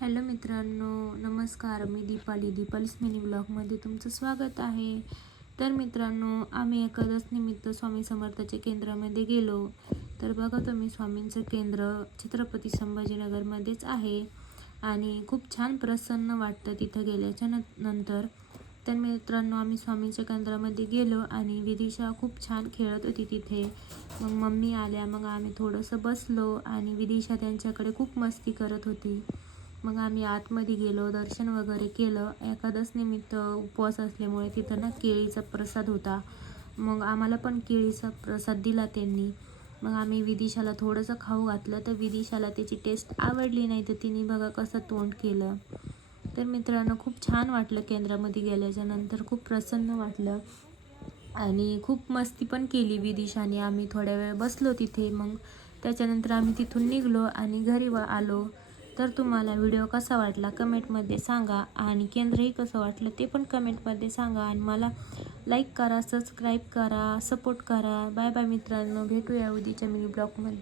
Hello मित्रांनो, नमस्कार. मी दीपालीच mini ब्लॉगमध्ये तुमचं स्वागत आहे. तर मित्रांनो, आम्ही एकादश निमित्त स्वामी समर्थाच्या केंद्रामध्ये गेलो. तर बघा तुम्ही, स्वामींचं केंद्र छत्रपती संभाजीनगरमध्येच आहे आणि खूप छान प्रसन्न वाटतं तिथं गेल्याच्या नंतर. तर मित्रांनो, आम्ही स्वामींच्या केंद्रामध्ये गेलो आणि विदिशा खूप छान खेळत होती तिथे. मग मम्मी आल्या, मग आम्ही थोडंसं बसलो आणि विदिशा त्यांच्याकडे खूप मस्ती करत होती. मग आम्ही आतमध्ये गेलो, दर्शन वगैरे केलं. एकादश निमित्त उपवास असल्यामुळे तिथं ना केळीचा प्रसाद होता. मग आम्हाला पण केळीचा प्रसाद दिला त्यांनी. मग आम्ही विदिशाला थोडंसं खाऊ घातलं, तर विदिशाला त्याची टेस्ट आवडली नाही, तर तिने बघा कसं तोंड केलं. तर मित्रांनो, खूप छान वाटलं केंद्रामध्ये गेल्याच्या नंतर, खूप प्रसन्न वाटलं आणि खूप मस्ती पण केली विदिशाने. आम्ही थोड्या वेळ बसलो तिथे. मग त्याच्यानंतर आम्ही तिथून निघलो आणि घरी आलो. तर तुम्हाला व्हिडिओ कसा वाटला कमेंटमध्ये सांगा आणि केंद्रही कसं वाटलं ते पण कमेंटमध्ये सांगा आणि मला लाईक करा, सबस्क्राईब करा, सपोर्ट करा. बाय बाय मित्रांनो, भेटूया उद्याच्या मिनी ब्लॉगमध्ये.